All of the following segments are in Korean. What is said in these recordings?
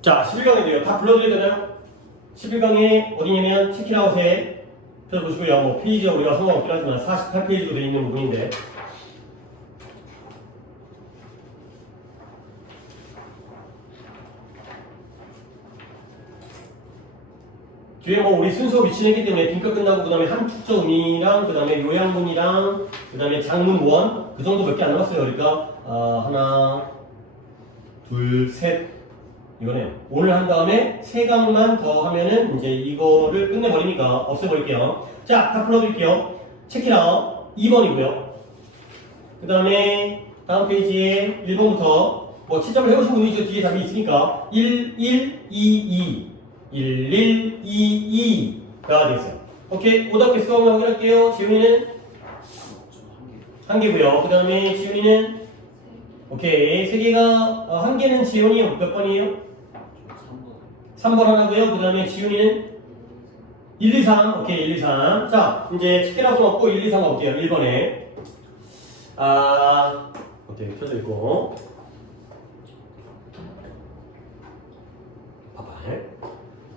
자, 11강인데요. 다 불러드려야 되나요? 11강에 어디냐면 체키라웃에 찾아보시고요. 뭐 페이지가 우리가 상관없긴 하지만 48페이지로 되어 있는 부분인데 뒤에 뭐 우리 순서 위치했기 때문에 빈칸 끝나고 그 다음에 함축적 의미랑 그 다음에 요양문이랑 그 다음에 장문 원 그 정도 몇 개 안 남았어요. 그러니까 하나 둘 셋 이거네요. 오늘 한 다음에 3강만 더 하면은 이제 이거를 끝내버리니까 없애버릴게요. 자, 다 풀어드릴게요. 체키라웃 2번이고요. 그 다음에 다음 페이지에 1번부터 뭐 채점을 해오신 분이 저 뒤에 답이 있으니까 1122 1122가 되겠어요. 오케이, 오답 수학을 확인할게요. 지훈이는 한 개고요. 그 다음에 지훈이는 오케이, 3개가 1개는 지훈이 몇 번이에요? 3번 하나고요. 그 다음에 지훈이는 1, 2, 3. 오케이, 1, 2, 3. 자, 이제 체크라웃은 없고 1, 2, 3 가볼게요. 1번에 어때요? 켜져 있고 봐봐.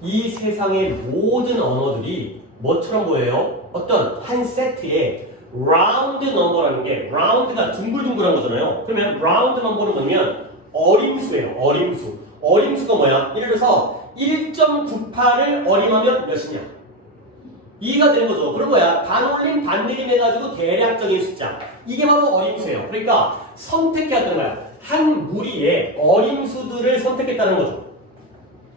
이 세상의 모든 언어들이 뭐처럼 보여요? 어떤 한 세트에 라운드 넘버라는 게 라운드가 둥글둥글한 거잖아요. 그러면 라운드 넘버는 뭐냐면 어림수예요. 어림수. 어림수가 뭐야? 예를 들어서 1.98을 어림하면 몇이냐? 2가 되는 거죠. 그런 거야. 반올림 반대림 해가지고 대략적인 숫자. 이게 바로 어림수예요. 그러니까 선택해야 되는 거야. 한 무리의 어림수들을 선택했다는 거죠.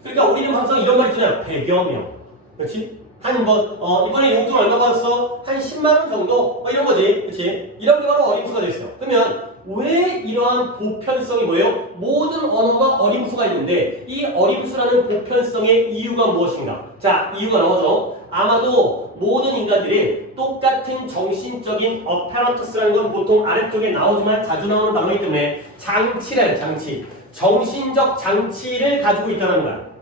그러니까 우리는 항상 이런 말 있잖아요. 100여 명. 그렇지? 이번에 용돈 얼마 받았어? 한 10만원 정도? 이런 거지. 그치? 이런 게 바로 어림수가 됐어. 그러면 왜 이러한 보편성이 뭐예요? 모든 언어가 어림수가 있는데 이 어림수라는 보편성의 이유가 무엇인가? 자, 이유가 나오죠. 아마도 모든 인간들이 똑같은 정신적인 어페러터스라는 건 보통 아래쪽에 나오지만 자주 나오는 단어이기 때문에 장치라는 장치. 정신적 장치를 가지고 있다는 거야.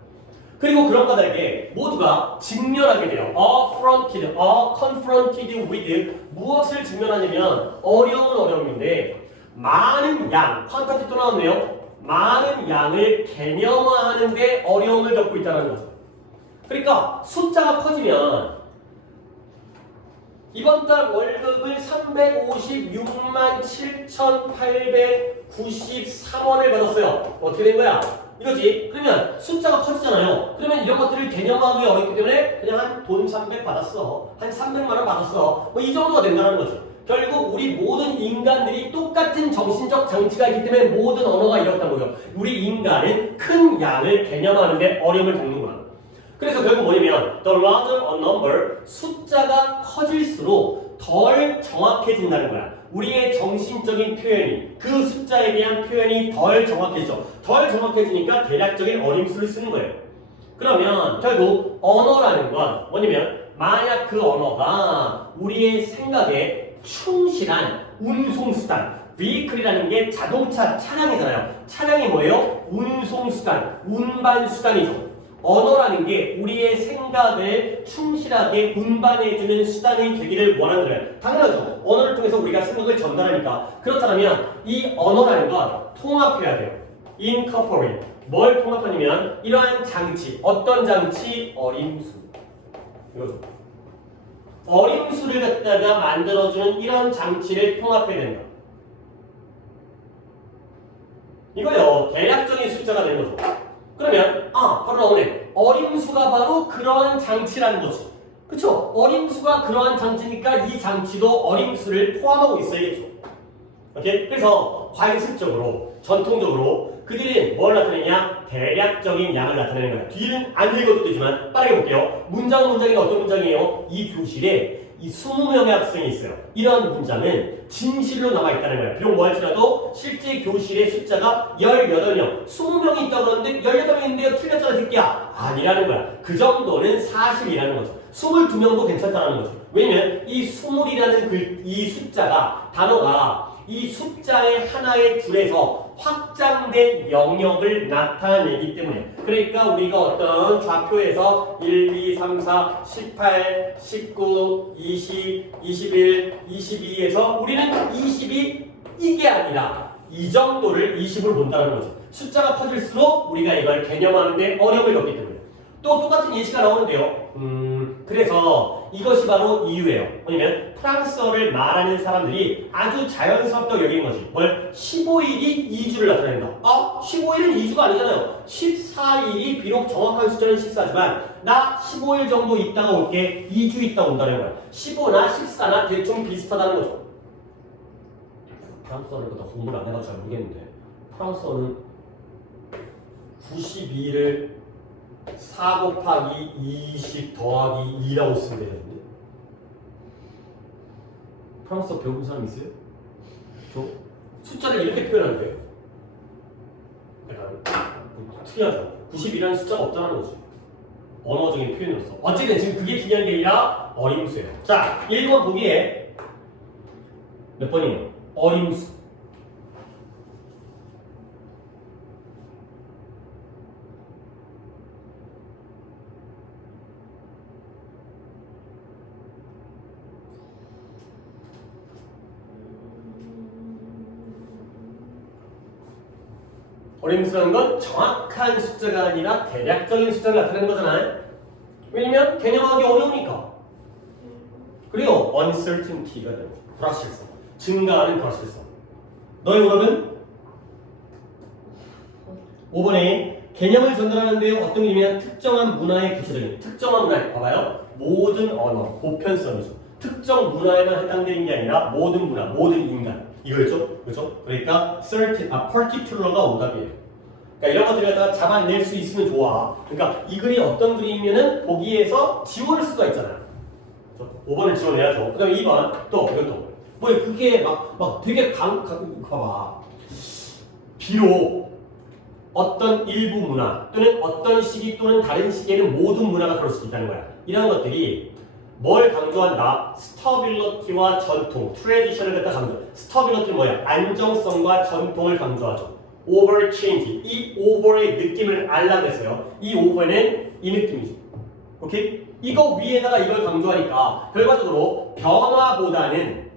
그리고 그런 까닭에 모두가 직면하게 돼요. confronted with 무엇을 직면하냐면 어려움인데 많은 양, 퀀터티 또 나왔네요. 많은 양을 개념화하는데 어려움을 겪고 있다는 거죠. 그러니까 숫자가 커지면 이번 달 월급을 356만 7,893원을 받았어요. 어떻게 된 거야? 이거지. 그러면 숫자가 커지잖아요. 그러면 이런 것들을 개념화하기 어렵기 때문에 그냥 한 돈 300 받았어. 한 300만 원 받았어. 뭐 이 정도가 된다는 거죠. 결국 우리 모든 인간들이 똑같은 정신적 장치가 있기 때문에 모든 언어가 이렇다는 거죠. 우리 인간은 큰 양을 개념하는데 어려움을 겪는구나. 그래서 결국 뭐냐면 the larger a number, 숫자가 커질수록 덜 정확해진다는 거야. 우리의 정신적인 표현이, 그 숫자에 대한 표현이 덜 정확해져. 덜 정확해지니까 대략적인 어림수를 쓰는 거예요. 그러면 결국 언어라는 건 뭐냐면 만약 그 언어가 우리의 생각에 충실한 운송수단, vehicle이라는 게 자동차 차량이잖아요. 차량이 뭐예요? 운송수단, 운반수단이죠. 언어라는 게 우리의 생각을 충실하게 운반해주는 수단이 되기를 원하는 거예요. 당연하죠. 언어를 통해서 우리가 생각을 전달하니까. 그렇다면 이 언어라는 건 통합해야 돼요. incorporate. 뭘 통합하냐면 이러한 장치. 어떤 장치? 어림수. 이거죠. 어림수를 갖다가 만들어주는 이런 장치를 통합해야 된다. 이거요. 대략적인 숫자가 되는 거죠. 그러면 바로 나오네. 어림수가 바로 그러한 장치라는 거지. 그쵸? 어림수가 그러한 장치니까 이 장치도 어림수를 포함하고 있어야겠죠. 오케이? 그래서 관습적으로, 전통적으로 그들이 뭘 나타내냐? 대략적인 양을 나타내는 거야. 뒤는 안 읽어도 되지만 빠르게 볼게요. 문장이 어떤 문장이에요? 이 교실에 이 20명의 학생이 있어요. 이런 문장은 진실로 남아있다는 거예요. 비록 뭐 할지라도 실제 교실의 숫자가 18명, 20명이 있다고 하는데 18명인데요. 틀렸잖아, 새끼야. 아니라는 거야. 그 정도는 사실이라는 거죠. 22명도 괜찮다는 거죠. 왜냐면 이 20이라는 이 숫자가, 단어가 이 숫자의 하나의 줄에서 확장된 영역을 나타내기 때문에. 그러니까 우리가 어떤 좌표에서 1, 2, 3, 4, 18, 19, 20, 21, 22에서 우리는 20이 이게 아니라 이 정도를 20으로 본다는 거죠. 숫자가 커질수록 우리가 이걸 개념하는데 어려움을 겪기 때문에. 또 똑같은 예시가 나오는데요. 그래서 이것이 바로 이유예요. 뭐냐면 프랑스어를 말하는 사람들이 아주 자연스럽다고 여기는 거지. 뭘? 15일이 2주를 나타낸다. 15일은 2주가 아니잖아요. 14일이 비록 정확한 숫자는 14지만 나 15일 정도 있다가 올게. 2주 있다 온다는 거야. 15나 14나 대충 비슷하다는 거죠. 프랑스어를 그다 공부를 안 해봐서 잘 모르겠는데 프랑스어는 92를 4 곱하기 20 더하기 2라고 쓰면 되는데 프랑스어 배운 사람 있어요? 저 숫자를 이렇게 표현하는데요. 약간 특이하죠. 90이라는 숫자가 없다는 거지. 언어적인 표현으로서. 어쨌든 지금 그게 중요한 게 아니라 어림수예요. 자, 1번 보기에 몇 번이에요? 어림수. 어림수라는 건 정확한 숫자가 아니라 대략적인 숫자를 나타내는 거잖아요. 왜냐면 개념하기 어려우니까. 그리고 uncertainty가 되는 거죠. 불확실성. 증가하는 불확실성. 너의 오답은 5번에 개념을 전달하는데 어떤 의미냐? 특정한 문화의 구체적인 특정한 문화. 봐봐요. 모든 언어, 보편성이죠. 특정 문화에만 해당되는 게 아니라 모든 문화, 모든 인간. 이거였죠? 그렇죠? 그러니까 particular가 오답이에요. 그러니까 이런 것들을 갖다가 잡아낼 수 있으면 좋아. 그러니까 이 글이 어떤 글이면은 보기에서 지워낼 수가 있잖아요. 그렇죠? 5번을 지워내야죠. 그 다음에 2번 또 이것도 뭐 그게 막 되게 봐봐. 비록 어떤 일부 문화 또는 어떤 시기 또는 다른 시기에는 모든 문화가 그럴 수 있다는 거야. 이런 것들이 뭘 강조한다? 스터빌러티와 전통, 트레디션을 갖다 강조. 스터빌러티는 뭐야? 안정성과 전통을 강조하죠. 오버 체인지. 이 오버의 느낌을 알라고 했어요. 이 오버는 이 느낌이죠. 오케이? 이거 위에다가 이걸 강조하니까 결과적으로 변화보다는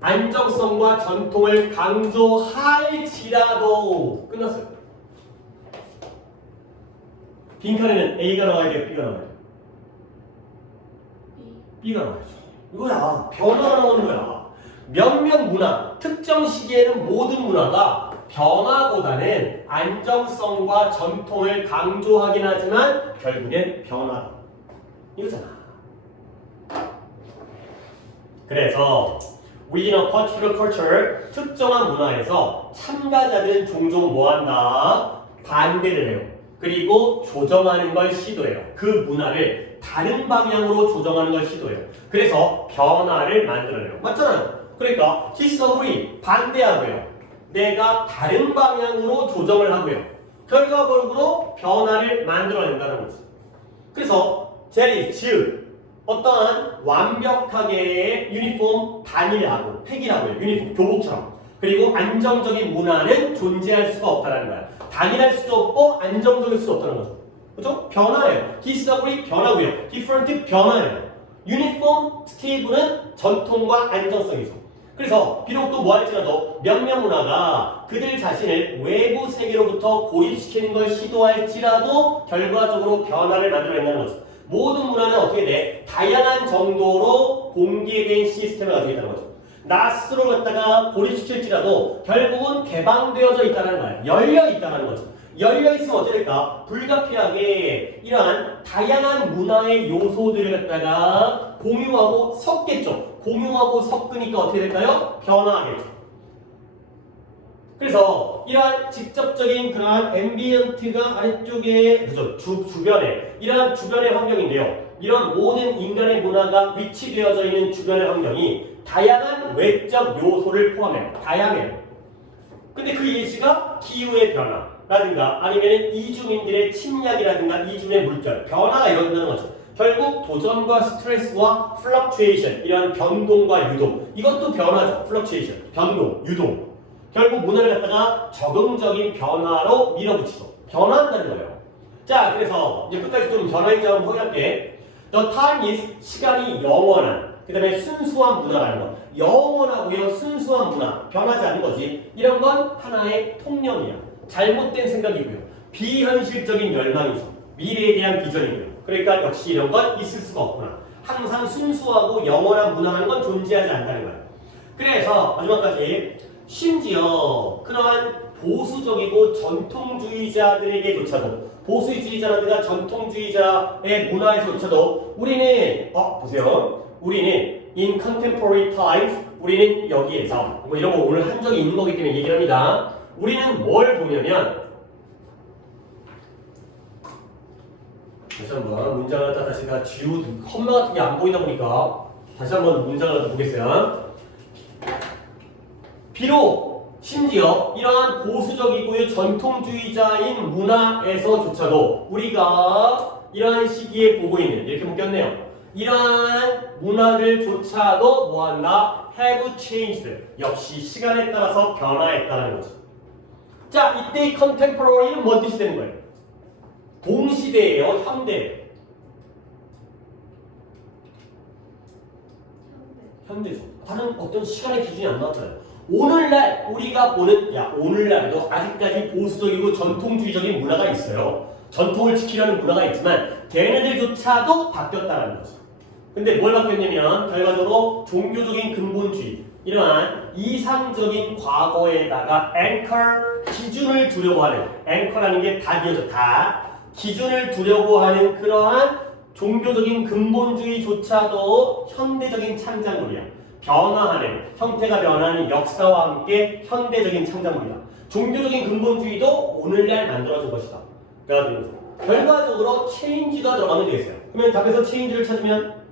안정성과 전통을 강조할지라도 끝났어요. 빈칸에는 A가 나와야 돼요? B가 나와야 돼요? B가 나와야죠. 이거야. 변화가 나오는 거야. 몇몇 문화, 특정 시기에는 모든 문화가 변화보다는 안정성과 전통을 강조하긴 하지만 결국엔 변화다. 이거잖아. 그래서 within a particular culture, 특정한 문화에서 참가자들은 종종 뭐한다? 반대를 해요. 그리고 조정하는 걸 시도해요. 그 문화를 다른 방향으로 조정하는 걸 시도해요. 그래서 변화를 만들어내요. 맞잖아요. 그러니까 disagree, 반대하고요. 내가 다른 방향으로 조정을 하고요. 결과적으로 변화를 만들어낸다는 거지. 그래서 즉 어떠한 완벽하게 유니폼 단일하고 획일하고요. 유니폼 교복처럼. 그리고 안정적인 문화는 존재할 수가 없다는 거야. 단일할 수도 없고 안정적일 수도 없다는 거죠. 그렇죠? 변화예요. disagree 변화고요. different 변화예요. 유니폼 스테이블은 전통과 안정성이죠. 그래서 비록 또 뭐 할지라도 몇몇 문화가 그들 자신을 외부 세계로부터 고립시키는 걸 시도할지라도 결과적으로 변화를 만들어낸다는 거죠. 모든 문화는 어떻게 돼? 다양한 정도로 공개된 시스템을 가지고 있다는 거죠. 나 스스로 갖다가 고립시킬지라도 결국은 개방되어져 있다는 거예요. 열려 있다는 거죠. 열려 있으면 어떻게 될까? 불가피하게 이러한 다양한 문화의 요소들을 갖다가 공유하고 섞겠죠. 공유하고 섞으니까 어떻게 될까요? 변화하겠죠. 그래서 이러한 직접적인 그러한 앰비언트가 아래쪽에 그죠? 주변에 이러한 주변의 환경인데요. 이런 모든 인간의 문화가 위치되어져 있는 주변의 환경이 다양한 외적 요소를 포함해요. 다양해요. 근데 그 예시가 기후의 변화라든가 아니면 이주민들의 침략이라든가 이주민의 물결, 변화가 일어난다는 거죠. 결국 도전과 스트레스와 플럭추에이션, 이런 변동과 유동, 이것도 변화죠. 플럭추에이션, 변동, 유동. 결국 문화를 갖다가 적응적인 변화로 밀어붙이죠. 변화한다는 거예요. 자, 그래서 이제 끝까지 좀 변화인지 한번 확인할게. The time is 시간이 영원한. 그 다음에 순수한 문화라는 거. 영원하고요, 순수한 문화. 변하지 않는 거지. 이런 건 하나의 통념이야. 잘못된 생각이고요. 비현실적인 열망이죠. 미래에 대한 비전이고요. 그러니까 역시 이런 건 있을 수가 없구나. 항상 순수하고 영원한 문화라는 건 존재하지 않는다는 거예요. 그래서 마지막까지 심지어 그러한 보수적이고 전통주의자들에게조차도 보수주의자라든가 전통주의자의 문화에서조차도 우리는 보세요. 우리는 in contemporary times 우리는 여기에서 뭐 이런 거 오늘 한 적이 있는 거기 때문에 얘기를 합니다. 우리는 뭘 보냐면 다시 한번 문장을 갖다 다시 다 지우고 컴마 같은 게 안 보이다 보니까 다시 한번 문장을 갖다 보겠어요. 비록 심지어 이러한 보수적이고 전통주의자인 문화에서조차도 우리가 이러한 시기에 보고 있는 이렇게 묶였네요. 이러한 문화들조차도 뭐한다? have changed. 역시 시간에 따라서 변화했다는 거죠. 자, 이때 contemporary는 뭔 뜻이 되는 거예요? 동시대예요, 현대예요? 현대죠. 다른 어떤 시간의 기준이 안 나왔잖아요. 오늘날 우리가 보는 오늘날에도 아직까지 보수적이고 전통주의적인 문화가 있어요. 전통을 지키려는 문화가 있지만 걔네들조차도 바뀌었다는 거죠. 근데 뭘 바뀌었냐면 결과적으로 종교적인 근본주의 이러한 이상적인 과거에다가 앵커 기준을 두려고 하는 앵커라는 게 답이었죠. 답 기준을 두려고 하는 그러한 종교적인 근본주의조차도 현대적인 창작물이야. 변화하는 형태가 변하는 역사와 함께 현대적인 창작물이다. 종교적인 근본주의도 오늘날 만들어진 것이다. 그러니까 결과적으로 체인지가 들어가면 되겠어요. 그러면 답에서 체인지를 찾으면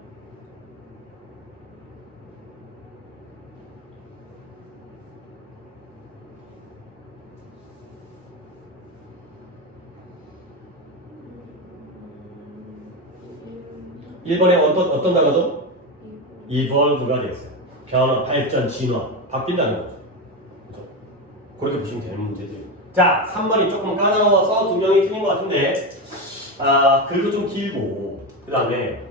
1번에 어떤 단어죠? evolve가 되겠어요. 변화, 발전, 진화, 바뀐다는 거죠. 그렇죠? 그렇게 보시면 되는 문제들이에요. 자, 3번이 조금 까다로워서 두 명이 틀린 것 같은데 글도 좀 길고 그 다음에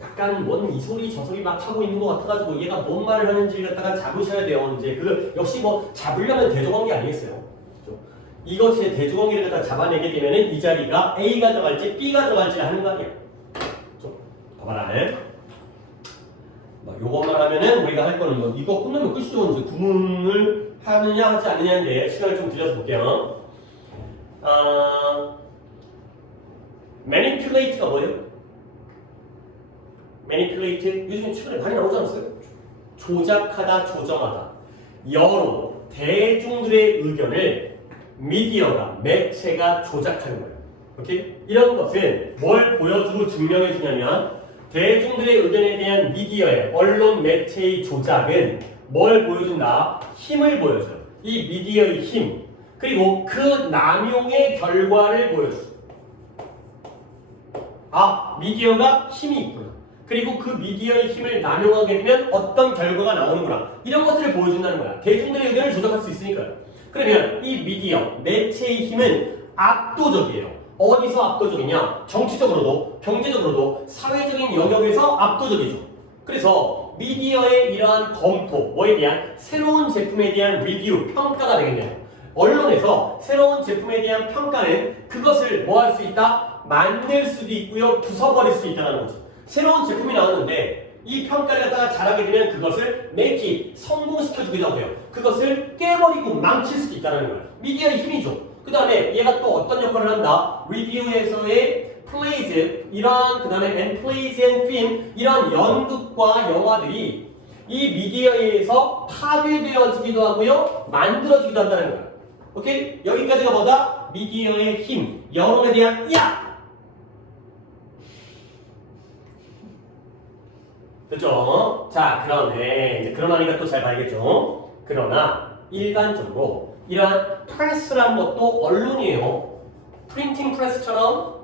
약간 뭔 이 소리 저 소리 막 하고 있는 것 같아가지고 얘가 뭔 말을 하는지 갖다가 잡으셔야 돼요. 이제 그 역시 뭐 잡으려면 대조관계 아니겠어요? 그렇죠? 이것의 대조관계를 갖다 잡아내게 되면은 이 자리가 A가 들어갈지 B가 들어갈지 하는 거 아니야. 그렇죠? 봐봐라. 요것만 하면은 우리가 할 거는 뭐 이거 끝나면 끝이죠. 이제 구문을 하느냐 하지 않느냐인데 시간을 좀 들여서 볼게요. manipulate가 뭐예요? manipulate 요즘에 최근에 많이 나오지 않았어요? 조작하다, 조정하다. 여론, 대중들의 의견을 미디어가, 매체가 조작하는 거예요. 오케이? 이런 것은 뭘 보여주고 증명해 주냐면 대중들의 의견에 대한 미디어의 언론 매체의 조작은 뭘 보여준다? 힘을 보여줘요. 이 미디어의 힘 그리고 그 남용의 결과를 보여줘요. 미디어가 힘이 있구나. 그리고 그 미디어의 힘을 남용하게 되면 어떤 결과가 나오는구나. 이런 것들을 보여준다는 거야. 대중들의 의견을 조작할 수 있으니까요. 그러면 이 미디어, 매체의 힘은 압도적이에요. 어디서 압도적이냐? 정치적으로도, 경제적으로도, 사회적인 영역에서 압도적이죠. 그래서 미디어의 이러한 검토, 뭐에 대한 새로운 제품에 대한 리뷰, 평가가 되겠네요. 언론에서 새로운 제품에 대한 평가는 그것을 뭐 할 수 있다? 만들 수도 있고요, 부숴버릴 수도 있다는 거죠. 새로운 제품이 나왔는데 이 평가를 갖다가 잘하게 되면 그것을 make it, 성공시켜주기도 하고요. 그것을 깨버리고 망칠 수도 있다는 거예요. 미디어의 힘이죠. 그 다음에 얘가 또 어떤 역할을 한다? 리뷰에서의 plays, 이러한 그 다음에 and plays and film, 이러한 연극과 영화들이 이 미디어에 의해서 파괴되어지기도 하고요, 만들어지기도 한다는 거예요. 오케이? 여기까지가 뭐다? 미디어의 힘, 여론에 대한 됐죠? 자, 그러네. 이제 그러나니까 또 잘 봐야겠죠? 그러나 일반적으로 이러한 프레스라는 것도 언론이에요. 프린팅 프레스처럼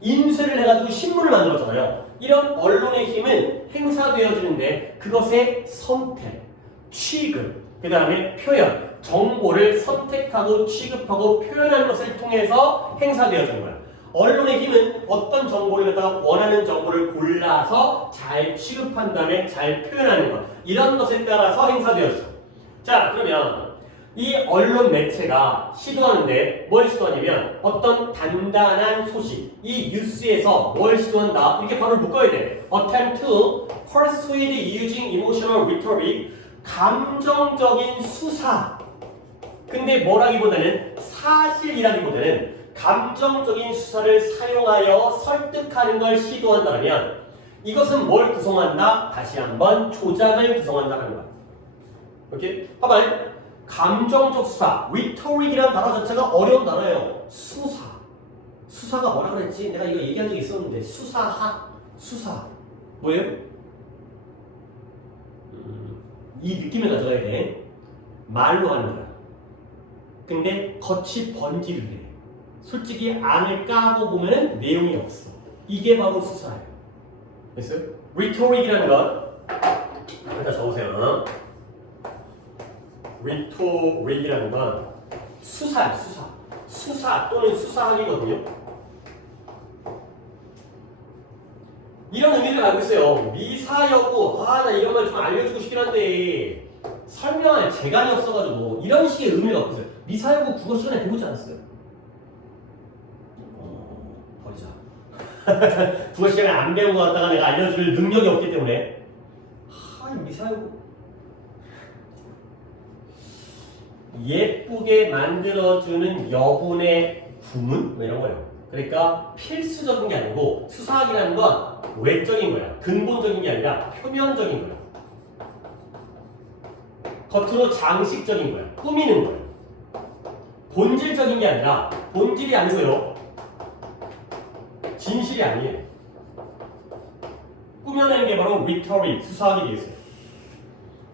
인쇄를 해가지고 신문을 만들었잖아요. 이런 언론의 힘은 행사되어지는데 그것의 선택, 취급, 그 다음에 표현, 정보를 선택하고 취급하고 표현하는 것을 통해서 행사되어지는 거예요. 언론의 힘은 어떤 정보를 갖다가 원하는 정보를 골라서 잘 취급한 다음에 잘 표현하는 것, 이런 것에 따라서 행사되어지죠. 자, 그러면 이 언론 매체가 시도하는데 뭘 시도하냐면 어떤 단단한 소식, 이 뉴스에서 뭘 시도한다? 이렇게 바로 묶어야 돼. Attempt to persuade using emotional rhetoric. 감정적인 수사. 근데 뭐라기보다는 사실이라기보다는 감정적인 수사를 사용하여 설득하는 걸 시도한다면 이것은 뭘 구성한다? 다시 한번 조작을 구성한다는 거야. 오케이? 봐봐요. 감정적 수사, rhetoric이라는 단어 자체가 어려운 단어예요. 수사. 수사가 뭐라 그랬지? 내가 이거 얘기한 적이 있었는데 수사학, 수사. 뭐예요? 이 느낌을 가져가야 돼. 말로 하는 거야. 근데 겉이 번지를 해. 솔직히 안을 까고 보면은 내용이 없어. 이게 바로 수사예요. 됐어요? rhetoric이라는 건 일단 적으세요. rhetoric이라는 건 수사야, 수사. 수사 또는 수사학이거든요. 이런 의미를 알고 있어요. 미사여구. 나 이런 말 좀 알려주고 싶긴 한데 설명할 재간이 없어가지고 이런 식의 의미를 갖고 있어요. 미사여구 국어 시간에 배우지 않았어요? 버리자. 국어 시간에 안 배운 거 같다가 내가 알려줄 능력이 없기 때문에 미사여구 예쁘게 만들어주는 여분의 구문? 뭐 이런 거예요. 그러니까 필수적인 게 아니고 수사학이라는 건 외적인 거야. 근본적인 게 아니라 표면적인 거야. 겉으로 장식적인 거야. 꾸미는 거야. 본질적인 게 아니라 본질이 아니고요. 진실이 아니에요. 꾸며내는 게 바로 rhetoric, 수사학이 되겠어요.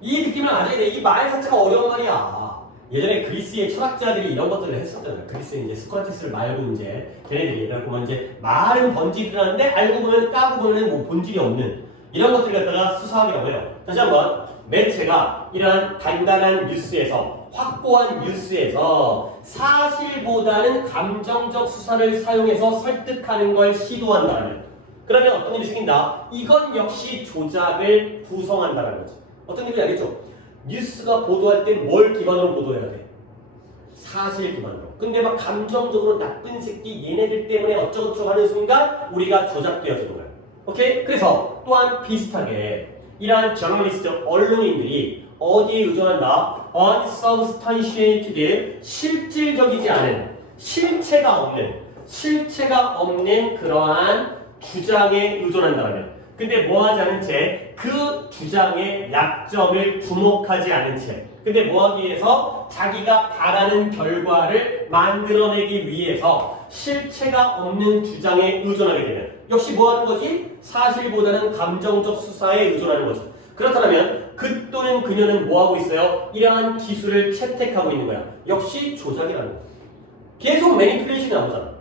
이 느낌을 알아야 돼. 이 말 자체가 어려운 말이야. 예전에 그리스의 철학자들이 이런 것들을 했었잖아요. 그리스는 이제 스크라테스를 말고 이제 걔네들이 그래갖고 뭐 이제 말은 번질이라는데 알고 보면 까고 보면 뭐 본질이 없는 이런 것들을 갖다가 수사학이라고 해요. 다시 한번 매체가 이러한 단단한 뉴스에서 확고한 뉴스에서 사실보다는 감정적 수사를 사용해서 설득하는 걸 시도한다면 그러면 어떤 일이 생긴다? 이건 역시 조작을 구성한다는 거지. 어떤 일인지 알겠죠? 뉴스가 보도할 땐 뭘 기반으로 보도해야 돼? 사실 기반으로. 근데 막 감정적으로 나쁜 새끼 얘네들 때문에 어쩌고저쩌고 하는 순간 우리가 조작되어지는 거예요. 오케이? 그래서 또한 비슷하게 이러한 저널리스트 언론인들이 어디에 의존한다? unsubstantiated 실질적이지 않은 실체가 없는 그러한 주장에 의존한다면 근데 뭐하지 않은 채 그 주장의 약점을 주목하지 않은 채 근데 뭐하기 위해서 자기가 바라는 결과를 만들어내기 위해서 실체가 없는 주장에 의존하게 되면 역시 뭐하는 거지? 사실보다는 감정적 수사에 의존하는 거죠. 그렇다면 그 또는 그녀는 뭐하고 있어요? 이러한 기술을 채택하고 있는 거야. 역시 조작이라는 거야. 계속 매니플레이션이 나오잖아.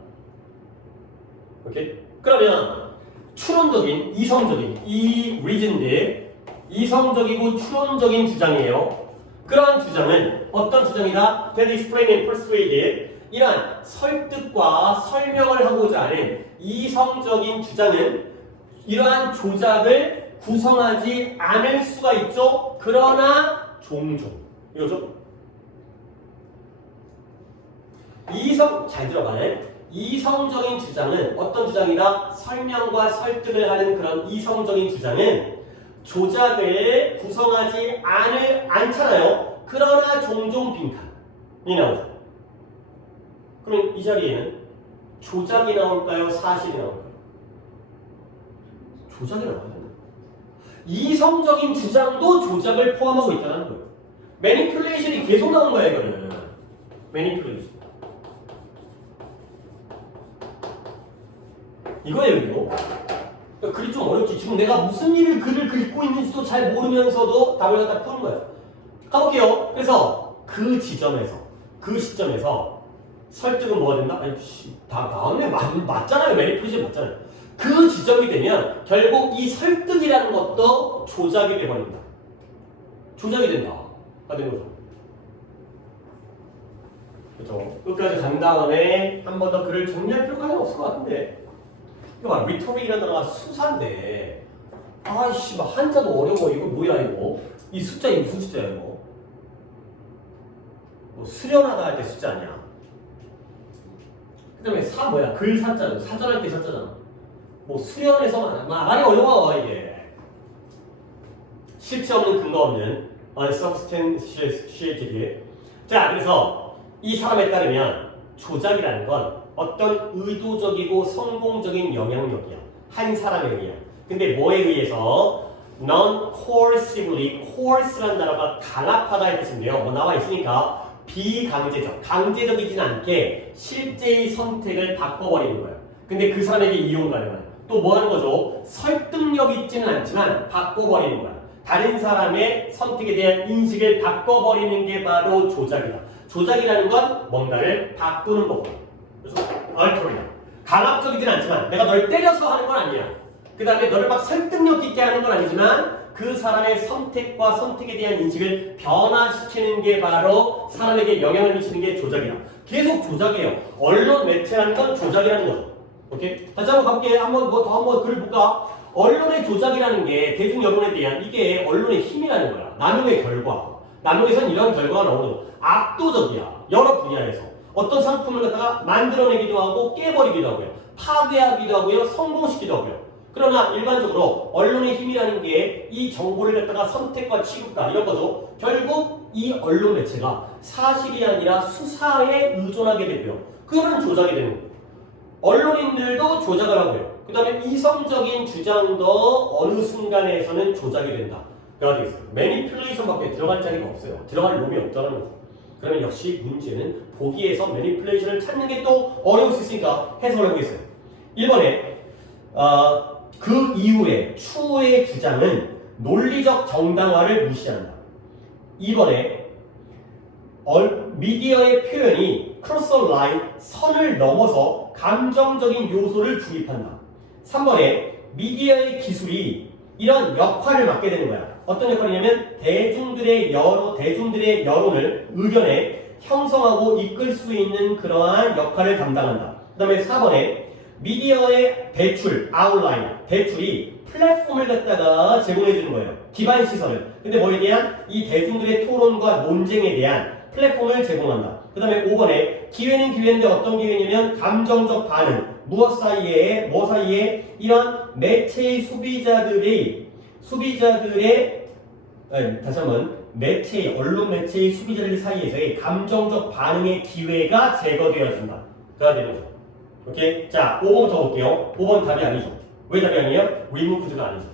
오케이? 그러면 추론적인, 이성적인 이 리즌들 이성적이고 추론적인 주장이에요. 그러한 주장은 어떤 주장이다? That explain and persuade 이러한 설득과 설명을 하고자 하는 이성적인 주장은 이러한 조작을 구성하지 않을 수가 있죠. 그러나 종종 이거죠. 잘 들어봐요. 이성적인 주장은 어떤 주장이다? 설명과 설득을 하는 그런 이성적인 주장은 조작을 구성하지 않잖아요. 그러나 종종 빈칸이 나오죠. 그럼 이 자리에는 조작이 나올까요? 사실이 나올까요? 조작이 나와요. 이성적인 주장도 조작을 포함하고 있다는 거예요. 매니플레이션이 계속 나온 거예요. 이거는 매니플레이션. 이거예요, 이거. 그러니까 글이 좀 어렵지. 지금 내가 무슨 글을 읽고 있는지도 잘 모르면서도 답을 갖다 푸는 거예요. 가볼게요. 그래서 그 지점에서, 그 시점에서 설득은 뭐가 된다? 아니, 다 나왔네. 맞잖아요. 매니플레이션 맞잖아요. 그 지점이 되면 결국 이 설득이라는 것도 조작이 돼버립니다. 조작이 된다. 가 된 거죠. 그렇죠. 끝까지 간 다음에 한 번 더 글을 정리할 필요가 없을 것 같은데. 이거 봐, rhetoric이라는 단어가 수사인데 아이씨 막 한자도 어려워. 이거 뭐야 이거 이 숫자 이거 무슨 숫자야 이거 뭐 수련하다 할 때 숫자 아니야. 그 다음에 사 뭐야? 글 사자잖아. 사전할 때 사자잖아. 뭐 수련해서 많이 어려워 이게. 실체 없는 근거 없는 unsubstantiated. 자, 그래서 이 사람에 따르면 조작이라는 건 어떤 의도적이고 성공적인 영향력이야. 한 사람에 의한. 근데 뭐에 의해서? non-coercively, coerce라는 단어가 강압하다의 뜻인데요. 뭐 나와 있으니까 비강제적, 강제적이진 않게 실제의 선택을 바꿔버리는 거예요. 근데 그 사람에게 이용 가능한. 또 뭐 하는 거죠? 설득력 있지는 않지만 바꿔버리는 거야. 다른 사람의 선택에 대한 인식을 바꿔버리는 게 바로 조작이다. 조작이라는 건 뭔가를 바꾸는 거고. 그래서 altering. 강압적이진 않지만 내가 널 때려서 하는 건 아니야. 그 다음에 너를 막 설득력 있게 하는 건 아니지만 그 사람의 선택과 선택에 대한 인식을 변화시키는 게 바로 사람에게 영향을 미치는 게 조작이다. 계속 조작이에요. 언론 매체라는 건 조작이라는 거죠. 오케이? 다시 한번 가볼게. 한번 글 볼까? 언론의 조작이라는 게 대중 여론에 대한 이게 언론의 힘이라는 거야. 남용의 결과. 남용에선 이런 결과가 나오는 거. 압도적이야. 여러 분야에서. 어떤 상품을 갖다가 만들어내기도 하고 깨버리기도 하고요. 파괴하기도 하고요. 성공시키기도 하고요. 그러나 일반적으로 언론의 힘이라는 게 이 정보를 갖다가 선택과 취급과 이런 거죠. 결국 이 언론 매체가 사실이 아니라 수사에 의존하게 되고요. 그러면 조작이 되는 거예요. 언론인들도 조작을 하고요. 그 다음에 이성적인 주장도 어느 순간에서는 조작이 된다. 가 되겠어요. 매니플레이션밖에 들어갈 자리가 없어요. 들어갈 놈이 없다는 거죠. 그러면 역시 문제는 보기에서 매니플레이션을 찾는 게 또 어려울 수 있으니까 해석을 해보겠어요. 1번에 그 이후에 추후의 주장은 논리적 정당화를 무시한다. 2번에 미디어의 표현이 cross a line, 선을 넘어서 감정적인 요소를 주입한다. 3번에 미디어의 기술이 이런 역할을 맡게 되는 거야. 어떤 역할이냐면 대중들의 여론을 의견에 형성하고 이끌 수 있는 그러한 역할을 담당한다. 그 다음에 4번에 미디어의 대출, 아웃라인, 대출이 플랫폼을 갖다가 제공해 주는 거예요. 기반 시설을. 근데 뭐에 대한? 이 대중들의 토론과 논쟁에 대한 플랫폼을 제공한다. 그 다음에 5번에 기회는 기회인데 어떤 기회냐면 감정적 반응. 뭐 사이에 이런 매체의 다시 한번 언론 매체의 수비자들 사이에서의 감정적 반응의 기회가 제거되어진다. 가 되는 거죠. 오케이? 자, 5번부터 볼게요. 5번 답이 아니죠. 왜 답이 아니에요? removed가 아니죠.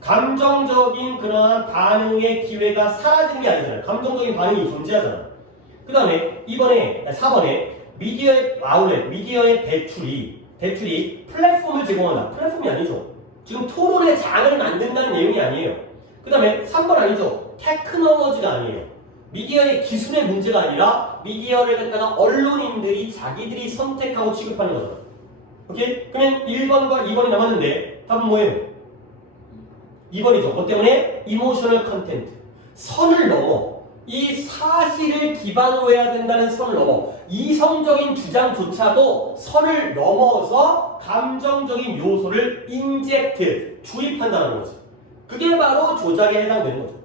감정적인 그러한 반응의 기회가 사라지는 게 아니잖아요. 감정적인 반응이 존재하잖아. 그 다음에 4번에 미디어의 아울렛, 미디어의 대출이 플랫폼을 제공한다. 플랫폼이 아니죠. 지금 토론의 장을 만든다는 내용이 아니에요. 그 다음에 3번 아니죠. 테크놀로지가 아니에요. 미디어의 기술의 문제가 아니라 미디어를 갖다가 언론인들이 자기들이 선택하고 취급하는 거잖아. 오케이? 그러면 1번과 2번이 남았는데 답은 뭐예요? 2번이죠. 뭐 때문에? 이모셔널 컨텐트. 선을 넘어. 이 사실을 기반으로 해야 된다는 선을 넘어. 이성적인 주장조차도 선을 넘어서 감정적인 요소를 인젝트, 주입한다는 거지. 그게 바로 조작에 해당되는 거죠.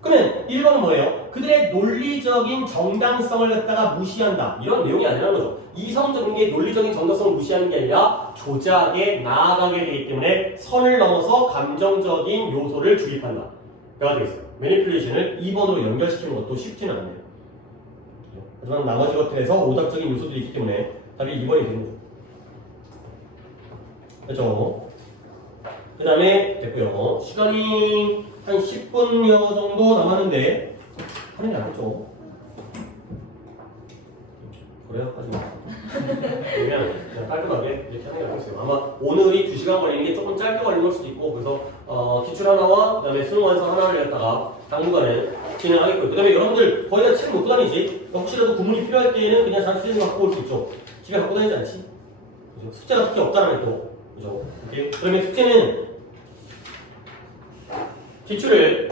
그러면 1번은 뭐예요? 그들의 논리적인 정당성을 갖다가 무시한다. 이런 내용이 아니라는 거죠. 이성적인 게 논리적인 정당성을 무시하는 게 아니라 조작에 나아가게 되기 때문에 선을 넘어서 감정적인 요소를 주입한다. 가 되겠어요. 매니플레이션을 2번으로 연결시키는 것도 쉽지는 않네요. 하지만 나머지 것들에서 오답적인 요소들이 있기 때문에 답이 2번이 되는 거죠. 그렇죠? 그 다음에 됐고요. 시간이 한 10분여 정도 남았는데 하는 게 낫겠죠? 그래요? 하지 마. 그러면 그냥 깔끔하게 이렇게 하는 게 낫겠어요. 아마 오늘이 2시간 걸리는 게 조금 짧게 걸린 걸 수도 있고, 그래서 기출 하나와 그 다음에 수능 완성 하나를 갖다가 당분간에 진행하겠고요. 그 다음에 여러분들 거의 다 책 못 다니지? 혹시라도 구문이 필요할 때에는 그냥 자주 갖고 올 수 있죠. 집에 갖고 다니지 않지? 그죠? 숙제가 특히 없다는 또. 그죠? 그러면 숙제는 기출을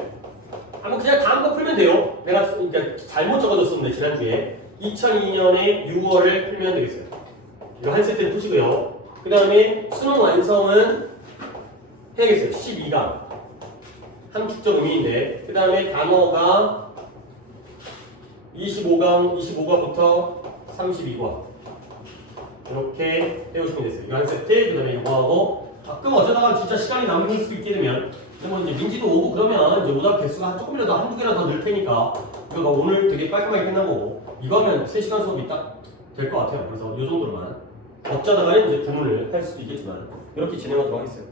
한번 그냥 다음 거 풀면 돼요. 내가 그러니까 잘못 적어줬었는데 지난주에 2002년에 6월을 풀면 되겠어요. 이거 한 세트를 푸시고요. 그 다음에 수능 완성은 해야겠어요. 12강 함축적 의미인데 그 다음에 단어가 25과부터 32과 이렇게 해오시면 됐어요. 이거 한 세트, 그 다음에 이거하고 가끔 어쩌다가 진짜 시간이 남을 수 있게 되면 뭐 이제 민지도 오고 그러면 이제 오답 개수가 조금이라도 한두 개라도 더 늘 테니까 이거 오늘 되게 깔끔하게 끝난 거고 이거 하면 3시간 수업이 딱 될 것 같아요. 그래서 이 정도로만 어쩌다가는 이제 구문을 할 수도 있겠지만 이렇게 진행하도록 하겠어요.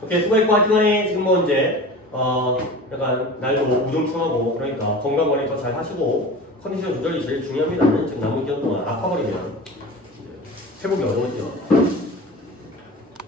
오케이, 수고했고 하여튼간에 지금 뭐 이제 약간 날도 우중충하고 그러니까 건강 관리 더 잘 하시고 컨디션 조절이 제일 중요합니다. 지금 남은 기간 동안 아파버리면 회복이 어려워지죠.